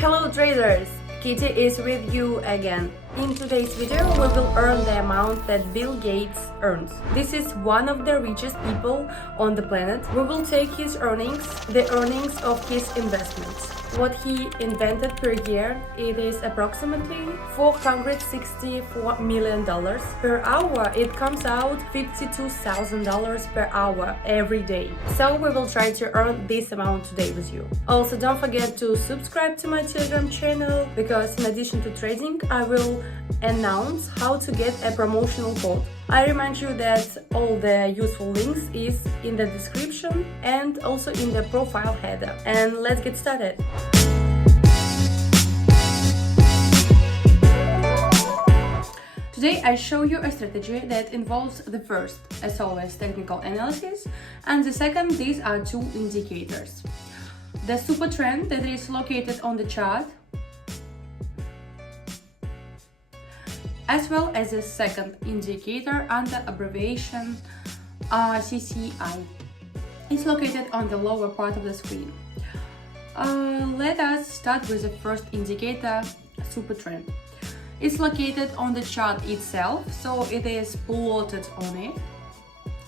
Hello traders! Kitty is with you again. In today's video, we will earn the amount that Bill Gates earns. This is one of the richest people on the planet. We will take his earnings, the earnings of his investments. What he invented per year, it is approximately $464 million. Per hour, it comes out $52,000 per hour every day. So we will try to earn this amount today with you. Also, don't forget to subscribe to my Telegram channel, because in addition to trading, I will announce how to get a promotional code. I remind you that all the useful links is in the description and also in the profile header. And let's get started. Today I show you a strategy that involves the first, as always, technical analysis, and the second, these are two indicators. The super trend that is located on the chart, as well as a second indicator under abbreviation CCI. It's located on the lower part of the screen. Let us start with the first indicator, super trend. It's located on the chart itself, so it is plotted on it.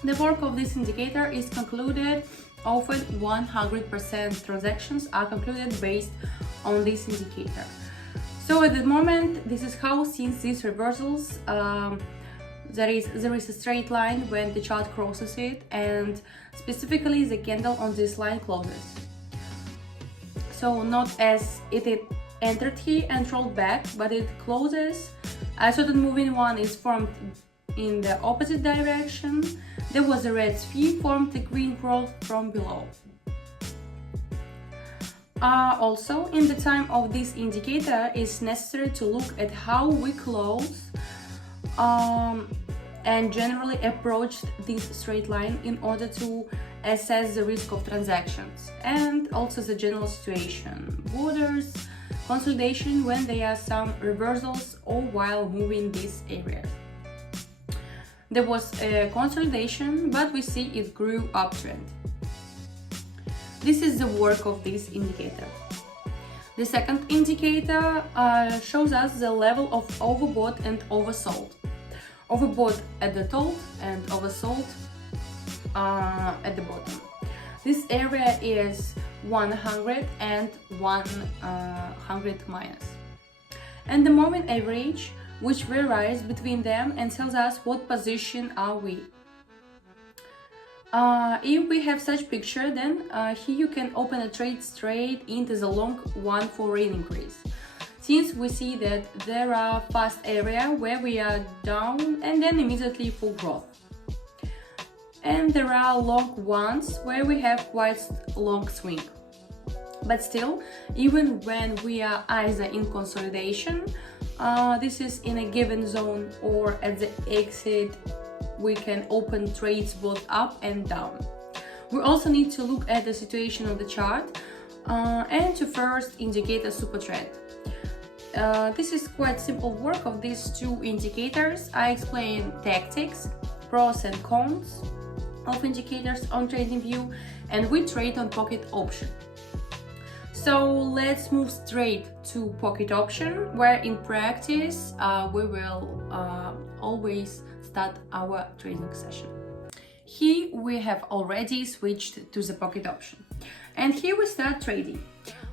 The work of this indicator is concluded. Often 100% transactions are concluded based on this indicator. So at the moment, this is how, since these reversals, there is a straight line when the chart crosses it, and specifically the candle on this line closes. So not as it entered here and rolled back, but it closes. A certain moving one is formed in the opposite direction. There was a red sphere formed a green growth from below. Also, in the time of this indicator, it's necessary to look at how we close and generally approach this straight line in order to assess the risk of transactions and also the general situation, borders, consolidation when there are some reversals or while moving these areas. There was a consolidation, but we see it grew uptrend. This is the work of this indicator. The second indicator shows us the level of overbought and oversold. Overbought at the top and oversold at the bottom. This area is 100 and 100 minus. And the moving average, which varies between them and tells us what position are we. If we have such picture, then here you can open a trade straight into the long one for rain increase. Since we see that there are fast area where we are down and then immediately full growth. And there are long ones where we have quite long swing. But still, even when we are either in consolidation, this is in a given zone, or at the exit, we can open trades both up and down. We also need to look at the situation of the chart and to first indicate a super trend. This is quite simple work of these two indicators. I explain tactics, pros and cons of indicators on TradingView, and we trade on pocket option. So let's move straight to pocket option, where in practice we will always start our trading session. Here we have already switched to the pocket option, and here we start trading.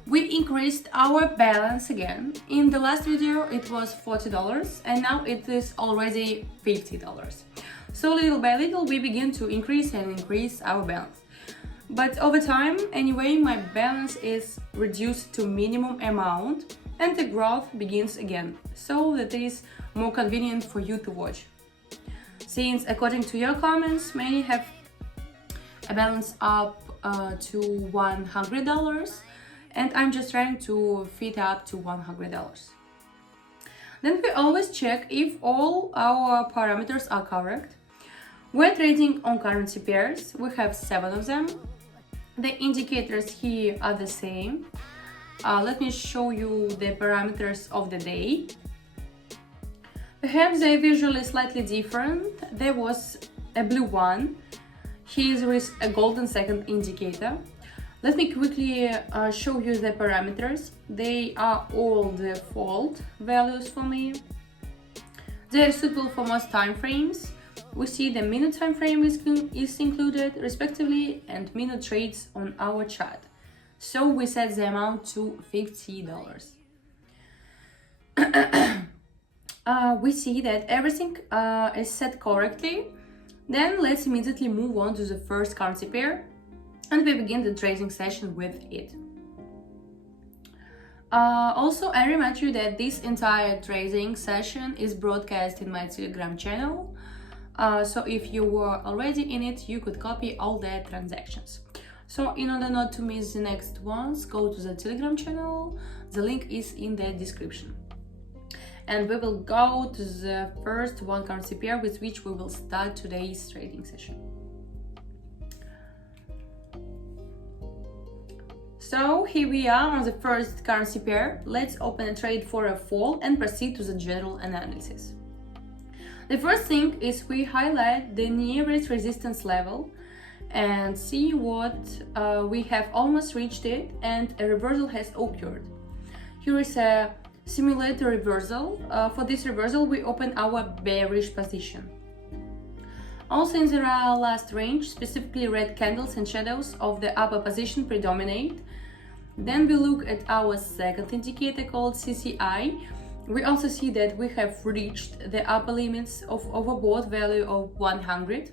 We increased our balance again. In the last video it was $40 and now it is already $50. So little by little we begin to increase our balance. But over time, anyway, my balance is reduced to minimum amount and the growth begins again, so that it is more convenient for you to watch. Since according to your comments, many have a balance up to $100, and I'm just trying to fit up to $100. Then we always check if all our parameters are correct. We're trading on currency pairs. We have 7 of them. The indicators here are the same. Let me show you the parameters of the day. Perhaps they're visually slightly different. There was a blue one. Here there is a golden second indicator. Let me quickly show you the parameters. They are all default values for me. They are suitable for most time frames. We see the minute time frame is included respectively and minute trades on our chart. So we set the amount to $50. We see that everything is set correctly. Then let's immediately move on to the first currency pair and we begin the trading session with it. Also, I remind you that this entire trading session is broadcast in my Telegram channel. So if you were already in it, you could copy all the transactions. So in order not to miss the next ones, go to the Telegram channel. The link is in the description. And we will go to the first one currency pair with which we will start today's trading session. So here we are on the first currency pair. Let's open a trade for a fall and proceed to the general analysis. The first thing is we highlight the nearest resistance level and see what we have almost reached it and a reversal has occurred. Here is a simulator reversal. For this reversal we open our bearish position. All since the last range, specifically red candles and shadows of the upper position predominate. Then we look at our second indicator called CCI. We also see that we have reached the upper limits of overbought value of 100.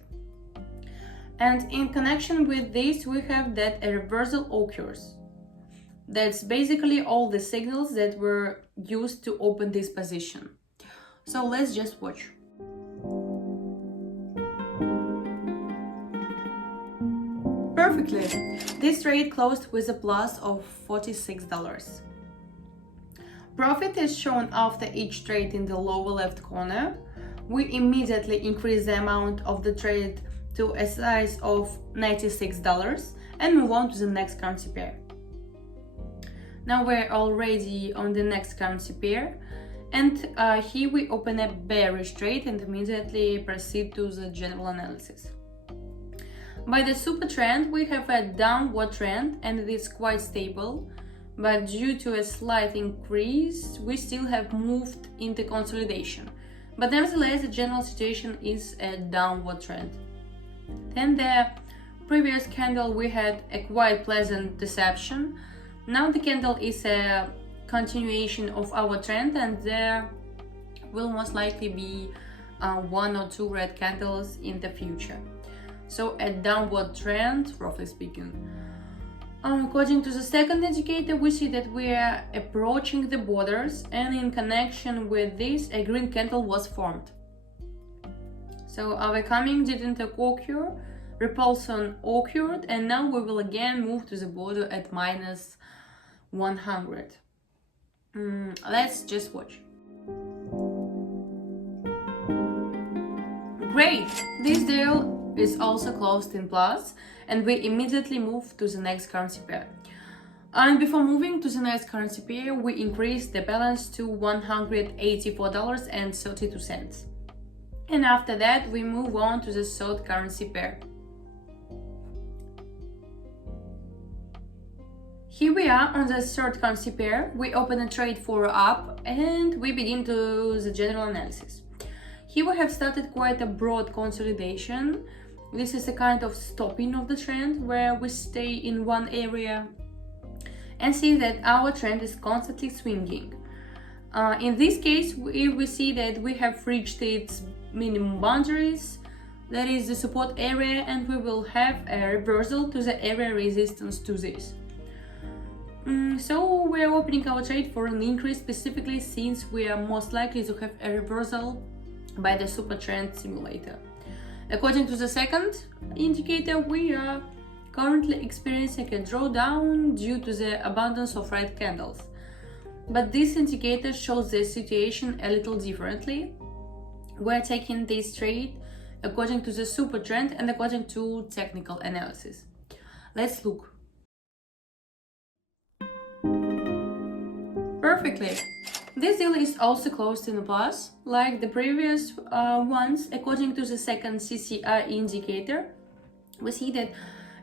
And in connection with this, we have that a reversal occurs. That's basically all the signals that were used to open this position. So let's just watch. Perfectly. This trade closed with a plus of $46. Profit is shown after each trade in the lower left corner. We immediately increase the amount of the trade to a size of $96 and move on to the next currency pair. Now we're already on the next currency pair and here we open a bearish trade and immediately proceed to the general analysis. By the super trend, we have a downward trend and it is quite stable, but due to a slight increase, we still have moved into consolidation. But nevertheless, the general situation is a downward trend. Then the previous candle, we had a quite pleasant deception. Now the candle is a continuation of our trend and there will most likely be one or two red candles in the future. So a downward trend, roughly speaking. According to the second indicator, we see that we are approaching the borders and in connection with this, a green candle was formed. So our coming didn't occur, repulsion occurred, and now we will again move to the border at minus 100. Let's just watch. Great! This deal is also closed in plus and we immediately move to the next currency pair. And before moving to the next currency pair, we increase the balance to $184.32. And after that, we move on to the third currency pair. Here we are on the third currency pair. We open a trade for up and we begin to the general analysis. Here we have started quite a broad consolidation. This is a kind of stopping of the trend where we stay in one area and see that our trend is constantly swinging. In this case, we see that we have reached its minimum boundaries, that is the support area, and we will have a reversal to the area resistance to this. So we are opening our trade for an increase, specifically since we are most likely to have a reversal by the super trend simulator. According to the second indicator, we are currently experiencing a drawdown due to the abundance of red candles. But this indicator shows the situation a little differently. We're taking this trade according to the super trend and according to technical analysis. Let's look. Perfectly. This deal is also closed in a plus, like the previous ones. According to the second CCI indicator, we see that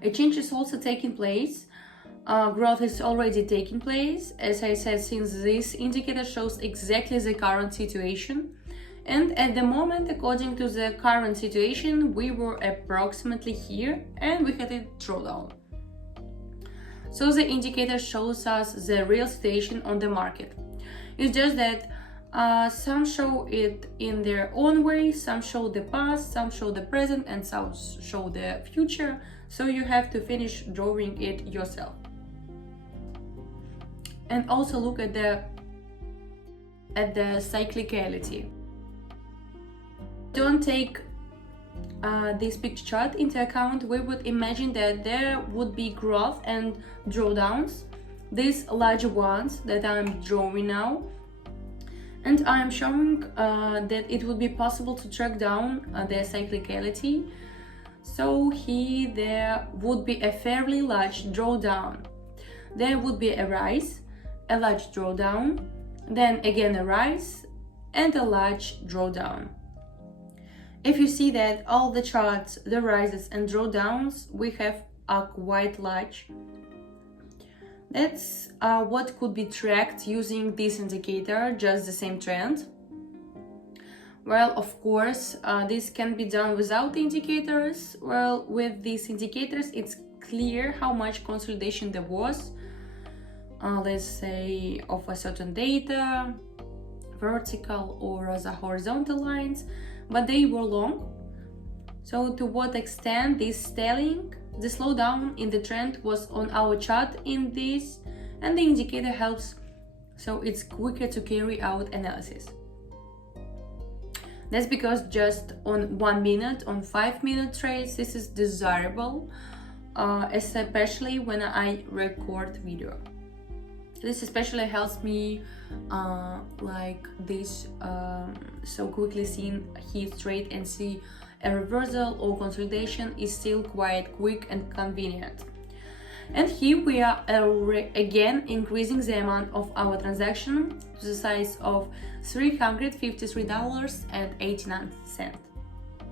a change is also taking place. growth is already taking place. As I said, since this indicator shows exactly the current situation. And at the moment, according to the current situation, we were approximately here and we had a drawdown. So the indicator shows us the real situation on the market. It's just that some show it in their own way, some show the past, some show the present, and some show the future. So you have to finish drawing it yourself. And also look at the cyclicality. Don't take this picture chart into account. We would imagine that there would be growth and drawdowns, these larger ones that I'm drawing now, and I'm showing that it would be possible to track down their cyclicality. So here there would be a fairly large drawdown, there would be a rise, a large drawdown, then again a rise, and a large drawdown. If you see that all the charts, the rises and drawdowns, we have are quite large. That's what could be tracked using this indicator, just the same trend. Well, of course, this can be done without indicators. Well, with these indicators, it's clear how much consolidation there was, let's say, of a certain data, vertical or the horizontal lines, but they were long. So to what extent this telling, the slowdown in the trend was on our chart in this, and the indicator helps, so it's quicker to carry out analysis. That's because just on 1 minute, on 5-minute trades, this is desirable, especially when I record video. This especially helps me like this, so quickly seeing here trade and see a reversal or consolidation is still quite quick and convenient. And here we are again increasing the amount of our transaction to the size of $353.89.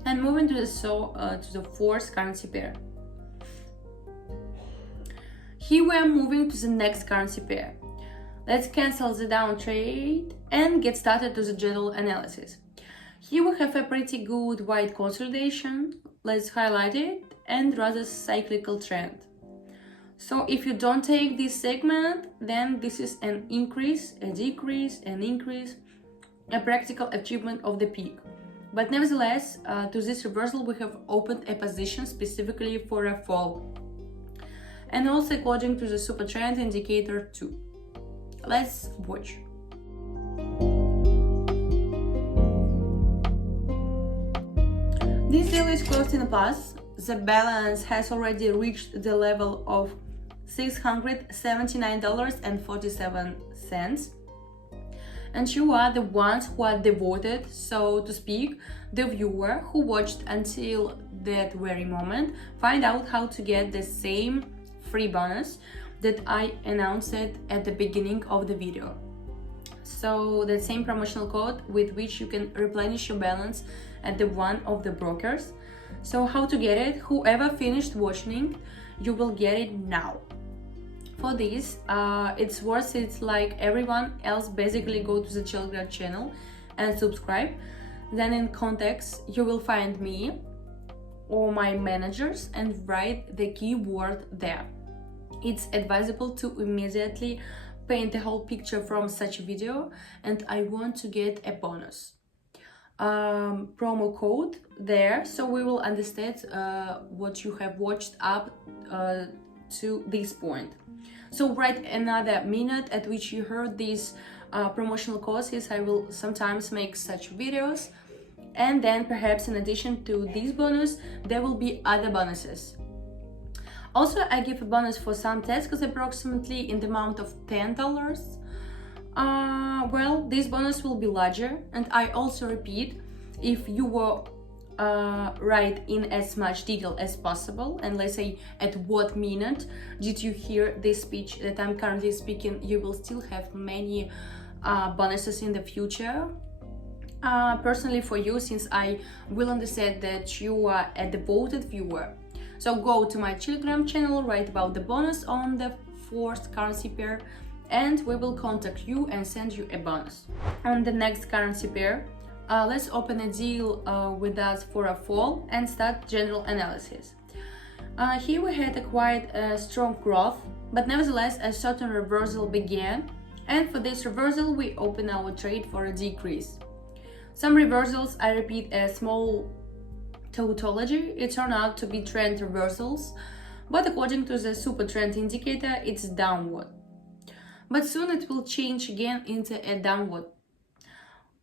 And moving to the fourth currency pair. Here we are moving to the next currency pair. Let's cancel the down trade and get started to the general analysis. Here we have a pretty good wide consolidation. Let's highlight it, and rather cyclical trend. So if you don't take this segment, then this is an increase, a decrease, an increase, a practical achievement of the peak. But nevertheless, to this reversal, we have opened a position specifically for a fall. And also according to the super trend indicator too. Let's watch. This deal is closed in a plus. The balance has already reached the level of $679.47. And you are the ones who are devoted, so to speak, the viewer who watched until that very moment, find out how to get the same free bonus that I announced at the beginning of the video. So the same promotional code with which you can replenish your balance at the one of the brokers. So how to get it? Whoever finished watching, you will get it now. For this, it's worth it like everyone else. Basically go to the Telegram channel and subscribe. Then in context, you will find me or my managers and write the keyword there. It's advisable to immediately paint the whole picture from such a video, and I want to get a bonus. Promo code there, so we will understand what you have watched up to this point. So write another minute at which you heard these promotional courses. I will sometimes make such videos, and then perhaps in addition to this bonus there will be other bonuses. Also, I give a bonus for some tasks approximately in the amount of $10. Well, this bonus will be larger, and I also repeat, if you were write in as much detail as possible, and let's say at what minute did you hear this speech that I'm currently speaking, you will still have many bonuses in the future. Personally for you, since I will understand that you are a devoted viewer. So go to my Telegram channel, write about the bonus on the fourth currency pair, and we will contact you and send you a bonus. On the next currency pair, let's open a deal with us for a fall and start general analysis. Here we had a quite strong growth, but nevertheless a certain reversal began, and for this reversal we open our trade for a decrease. Some reversals, I repeat, a small tautology, it turned out to be trend reversals, but according to the super trend indicator it's downward. But soon it will change again into a downward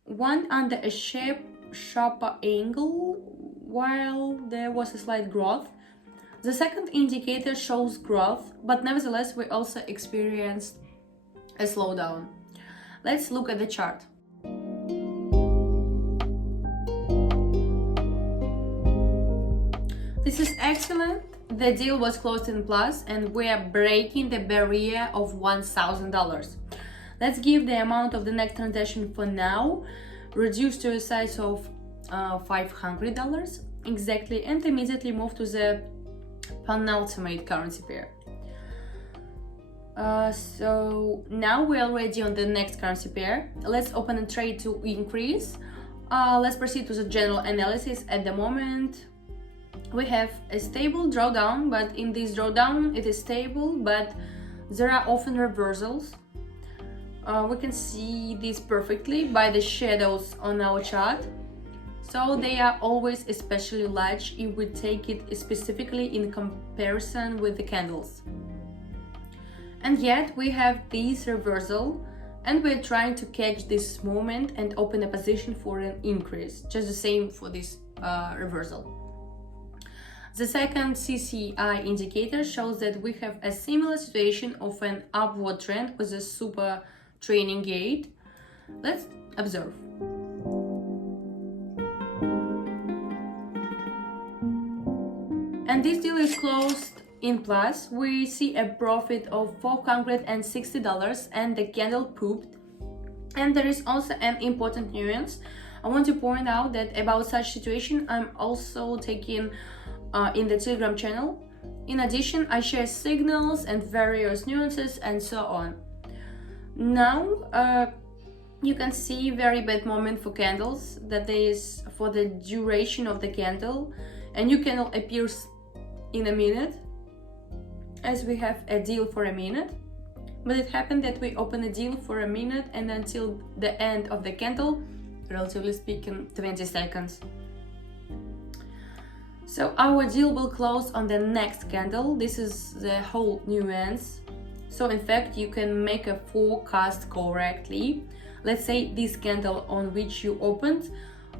one under a sharper angle, while there was a slight growth. The second indicator shows growth, but nevertheless we also experienced a slowdown. Let's look at the chart. This is excellent. The deal was closed in plus and we are breaking the barrier of $1,000. Let's give the amount of the next transaction for now, reduce to a size of $500 exactly, and immediately move to the penultimate currency pair. So now we're already on the next currency pair. Let's open a trade to increase. Let's proceed to the general analysis. At the moment we have a stable drawdown, but in this drawdown it is stable, but there are often reversals. We can see this perfectly by the shadows on our chart. So they are always especially large if we take it specifically in comparison with the candles. And yet we have this reversal and we're trying to catch this moment and open a position for an increase. Just the same for this reversal. The second CCI indicator shows that we have a similar situation of an upward trend with a super training gate. Let's observe. And this deal is closed in plus. We see a profit of $460 and the candle pooped. And there is also an important nuance. I want to point out that about such situation I'm also taking in the Telegram channel. In addition, I share signals and various nuances and so on. Now you can see very bad moment for candles, that is for the duration of the candle, and new candle appears in a minute, as we have a deal for a minute. But it happened that we open a deal for a minute and until the end of the candle, relatively speaking 20 seconds. So our deal will close on the next candle. This is the whole nuance. So in fact you can make a forecast correctly. Let's say this candle on which you opened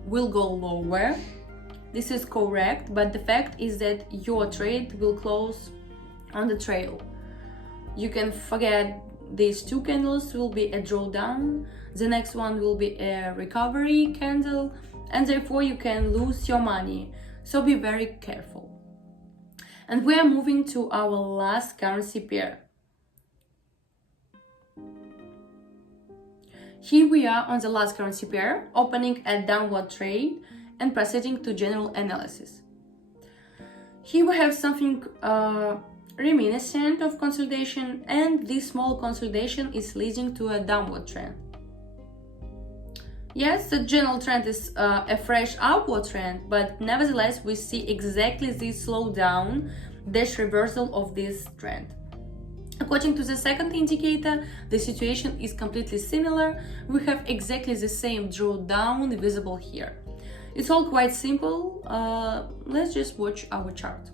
will go lower. This is correct, but the fact is that your trade will close on the trail. You can forget these two candles will be a drawdown, the next one will be a recovery candle, and therefore you can lose your money. So be very careful. And we are moving to our last currency pair. Here we are on the last currency pair, opening a downward trade and proceeding to general analysis. Here we have something reminiscent of consolidation, and this small consolidation is leading to a downward trend. Yes, the general trend is a fresh upward trend, but nevertheless we see exactly this slowdown, this reversal of this trend. According to the second indicator, the situation is completely similar. We have exactly the same drawdown visible here. It's all quite simple. Let's just watch our chart.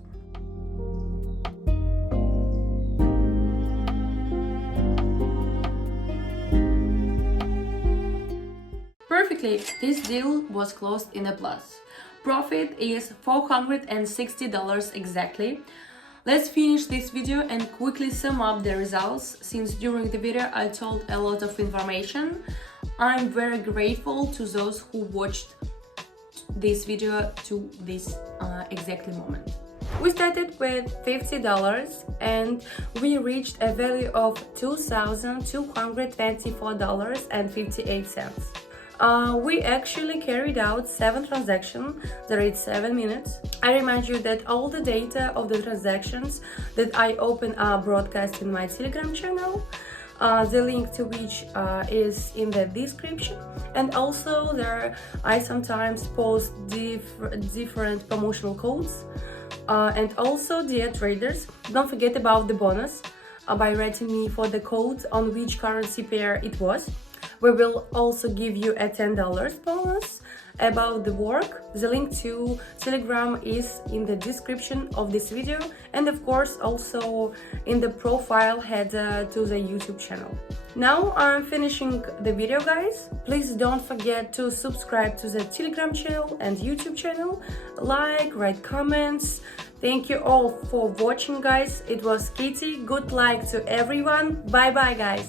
Perfectly, this deal was closed in a plus. Profit is $460 exactly. Let's finish this video and quickly sum up the results, since during the video I told a lot of information. I'm very grateful to those who watched this video to this exactly moment. We started with $50 and we reached a value of $2,224.58. We actually carried out 7 transactions that read 7 minutes. I remind you that all the data of the transactions that I open are broadcast in my Telegram channel, the link to which is in the description. And also there I sometimes post different promotional codes. And also, dear traders, don't forget about the bonus by rating me for the code on which currency pair it was. We will also give you a $10 bonus about the work. The link to Telegram is in the description of this video, and of course also in the profile header to the YouTube channel. Now I'm finishing the video, guys. Please don't forget to subscribe to the Telegram channel and YouTube channel, like, write comments. Thank you all for watching, guys. It was Katie. Good luck to everyone. Bye bye, guys.